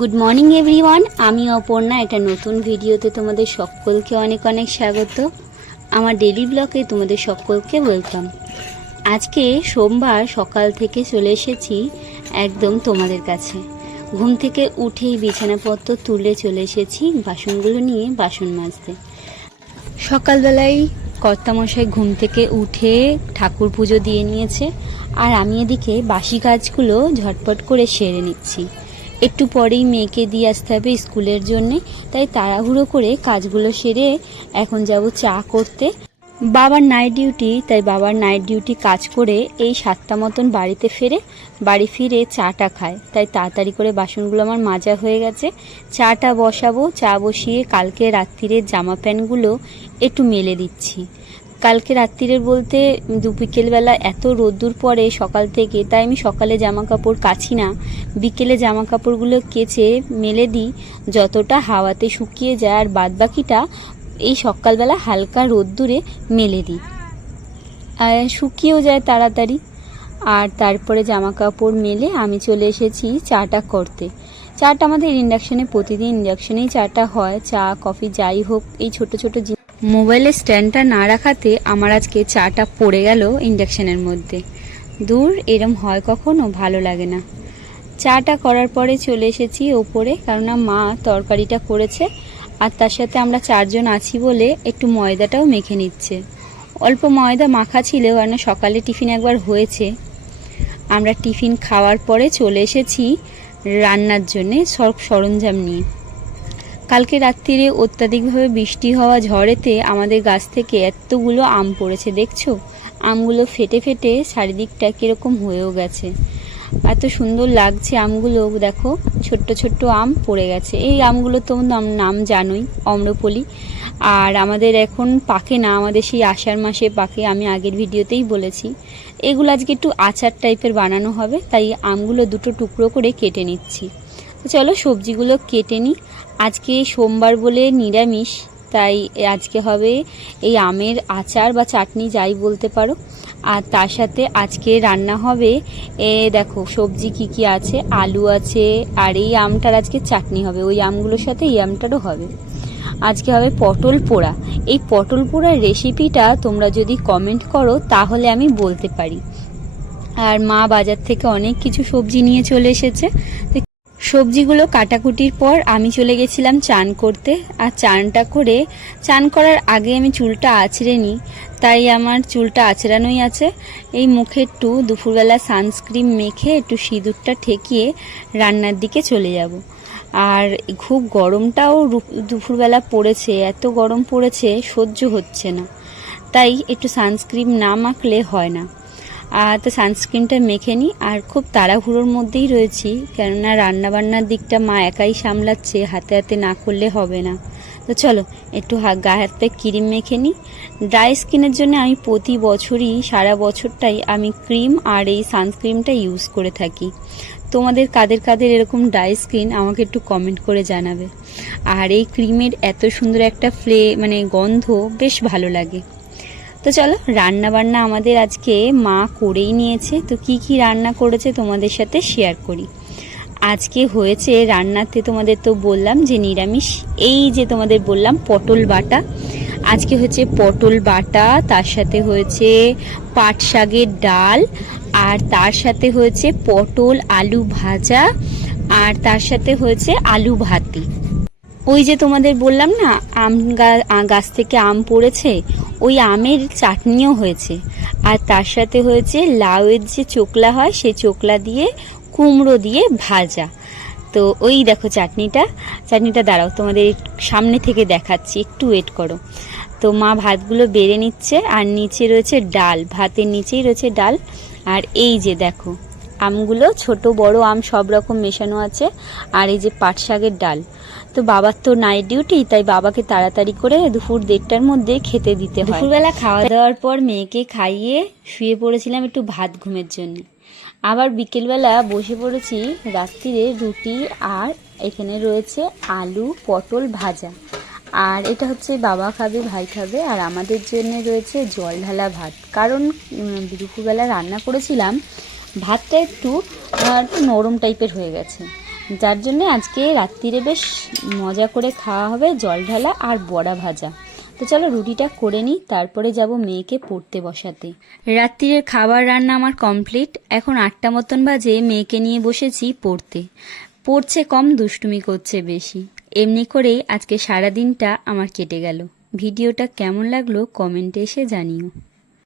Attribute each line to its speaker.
Speaker 1: Good morning everyone আমি অপর্ণা। একটা নতুন ভিডিওতে তোমাদের সকলকে অনেক অনেক স্বাগত। আমার ডেলি ব্লগে তোমাদের সকলকে ওয়েলকাম আজকে সোমবার সকাল থেকে চলে এসেছি একদম তোমাদের কাছে। ঘুম থেকে উঠেই বিছানাপত্র তুলে চলে এসেছি বাসনগুলো নিয়ে বাসন মাজতে। সকালবেলায় কর্তামশাই ঘুম থেকে উঠে ঠাকুর পুজো দিয়ে নিয়েছে। আর আমি এদিকে বাসি কাজগুলো ঝটপট করে সেরে নিচ্ছি। একটু পরেই মেয়েকে দিয়ে আসতে হবে স্কুলের জন্যে। তাই তাড়াহুড়ো করে কাজগুলো সেরে এখন যাব চা করতে। বাবার নাইট ডিউটি তাই বাবার নাইট ডিউটি কাজ করে এই সাতটা মতন বাড়িতে ফেরে, বাড়ি ফিরে চাটা খায়। তাই তাড়াতাড়ি করে বাসনগুলো আমার মাজা হয়ে গেছে। চাটা বসাবো, চা বসিয়ে কালকে রাত্রিরের জামা প্যান্টগুলো একটু মেলে দিচ্ছি। কালকে রাত্রিরের বলতে দু বিকেলবেলা এত রোদ্দুর পরে সকাল থেকে, তাই আমি সকালে জামা কাপড় কাছি না। বিকেলে জামা কাপড়গুলো কেচে মেলে দিই, যতটা হাওয়াতে শুকিয়ে যায় আর বাদ বাকিটা এই সকালবেলা হালকা রোদ্দুরে মেলে দিই। শুকিয়েও যায় তাড়াতাড়ি। আর তারপরে জামা কাপড় মেলে আমি চলে এসেছি চাটা করতে। চাটা আমাদের ইন্ডাকশনে, প্রতিদিন ইন্ডাকশনেই চাটা হয়, চা, কফি, যাই হোক, এই ছোট ছোট মোবাইলের স্ট্যান্ডটা না রাখাতে আমার আজকে চাটা পড়ে গেল ইন্ডাকশানের মধ্যে। দূর এরম হয় কখনো ভালো লাগে না। চাটা করার পরে চলে এসেছি ওপরে, কেননা মা তরকারিটা করেছে আর তার সাথে আমরা চারজন আছি বলে একটু ময়দাটাও মেখে নিচ্ছে। অল্প ময়দা মাখা ছিল কারণ সকালে টিফিন একবার হয়েছে। আমরা টিফিন খাওয়ার পরে চলে এসেছি রান্নার জন্যে সব সরঞ্জাম নিয়ে। কালকে রাত্রিরে অত্যাধিকভাবে বৃষ্টি হওয়া ঝড়েতে আমাদের গাছ থেকে এতগুলো আম পড়েছে, দেখছ? আমগুলো ফেটে ফেটে চারিদিকটা কীরকম হয়েও গেছে। এত সুন্দর লাগছে আমগুলো, দেখো, ছোট্ট ছোট্ট আম পড়ে গেছে। এই আমগুলো তো নাম নাম জানোই, অম্রপলি। আর আমাদের এখন পাকে না, আমাদের সেই আষাঢ় মাসে পাকে, আমি আগের ভিডিওতেই বলেছি। এগুলো আজকে একটু আচার টাইপের বানানো হবে, তাই আমগুলো দুটো টুকরো করে কেটে নিচ্ছি। তো চলো সবজিগুলো কেটে নিই। আজকে সোমবার বলে নিরামিষ, তাই আজকে হবে এই আমের আচার বা চাটনি যাই বলতে পারো। আর তার সাথে আজকে রান্না হবে, এ দেখো সবজি কি কি আছে, আলু আছে, আর এই আমটার আজকে চাটনি হবে। ওই আমগুলোর সাথে এই আমটারও হবে। আজকে হবে পটল পোড়া। এই পটল পোড়ার রেসিপিটা তোমরা যদি কমেন্ট করো, তাহলে আমি বলতে পারি। আর মা বাজার থেকে অনেক কিছু সবজি নিয়ে চলে এসেছে। সবজিগুলো কাটাকুটির পর আমি চলে গেছিলাম চান করতে। আর চানটা করে, চান করার আগে আমি চুলটা আছড়ে নিই। তাই আমার চুলটা আছড়ানোই আছে। এই মুখে একটু দুপুরবেলা সানস্ক্রিন মেখে একটু সিঁদুরটা ঠেকিয়ে রান্নার দিকে চলে যাব। আর খুব গরমটাও দুপুরবেলা পড়েছে। এত গরম পড়েছে, সহ্য হচ্ছে না। তাই একটু সানস্ক্রিন না মাখলে হয় না। আর তো সানস্ক্রিনটা মেখে নিই আর খুব তাড়াহুড়োর মধ্যেই রয়েছি, কেননা রান্নাবান্নার দিকটা মা একাই সামলাচ্ছে, হাতে হাতে না করলে হবে না। তো চলো, একটু গায়ে হাতে ক্রিম মেখে নিই ড্রাই স্কিনের জন্য আমি প্রতি বছরই, সারা বছরটাই আমি ক্রিম আর এই সানস্ক্রিনটা ইউজ করে থাকি। তোমাদের কাদের কাদের এরকম ড্রাই স্কিন আমাকে একটু কমেন্ট করে জানাবে। আর এই ক্রিমের এত সুন্দর একটা ফ্লে মানে গন্ধ, বেশ ভালো লাগে। তো চলো রান্না বান্না আমাদের আজকে মা করেই নিয়েছে। তো কি কি রান্না করেছে তোমাদের সাথে শেয়ার করি। আজকে হয়েছে রান্নাতে তোমাদের তো বললাম যে নিরামিষ, এই যে তোমাদের বললাম পটল বাটা। আজকে হচ্ছে পটল বাটা, তার সাথে হয়েছে পাট শাকের ডাল, আর তার সাথে হয়েছে পটল আলু ভাজা, আর তার সাথে হয়েছে আলু ভাতি। ওই যে তোমাদের বললাম না, আম গাছ থেকে আম পড়েছে, ওই আমের চাটনিও হয়েছে। আর তার সাথে হয়েছে লাউয়ের যে চোকলা হয় সেই চোকলা দিয়ে কুমড়ো দিয়ে ভাজা। তো ওই দেখো চাটনিটা। চাটনিটা দাঁড়াও, তোমাদের সামনে থেকে দেখাচ্ছি, একটু ওয়েট করো। তো মা ভাতগুলো বেড়ে নিচ্ছে, আর নিচে রয়েছে ডাল, ভাতের নিচেই রয়েছে ডাল। আর এই যে দেখো আমগুলো, ছোট, বড় আম সব রকম মেশানো আছে, আর এই যে পাট শাকের ডাল। তো বাবার তো নাইট ডিউটি তাই বাবাকে তাড়াতাড়ি করে দুপুর দেড়টার মধ্যে খেতে দিতে হয়। দুপুরবেলা খাওয়া দাওয়ার পর মেয়েকে খাইয়ে শুয়ে পড়েছিলাম একটু ভাত ঘুমের জন্য। আবার বিকেলবেলা বসে পড়েছি রাত্রিরে রুটি আর এখানে রয়েছে আলু পটল ভাজা। আর এটা হচ্ছে বাবা খাবে, ভাই খাবে, আর আমাদের জন্য রয়েছে জল ঢালা ভাত। কারণ দুপুরবেলা রান্না করেছিলাম ভাতটা একটু একটু নরম টাইপের হয়ে গেছে। যার জন্য আজকে রাত্রিরে বেশ মজা করে খাওয়া হবে জল ঢালা আর বড়া ভাজা। তো চলো রুটিটা করে নিই, তারপরে যাব মেয়েকে পড়তে বসাতে। রাত্রিরের খাবার রান্না আমার কমপ্লিট। এখন আটটা মতন বাজে, মেয়েকে নিয়ে বসেছি পড়তে। পড়ছে কম, দুষ্টুমি করছে বেশি। এমনি করেই আজকে সারা দিনটা আমার কেটে গেল। ভিডিওটা কেমন লাগল কমেন্টে এসে জানিও।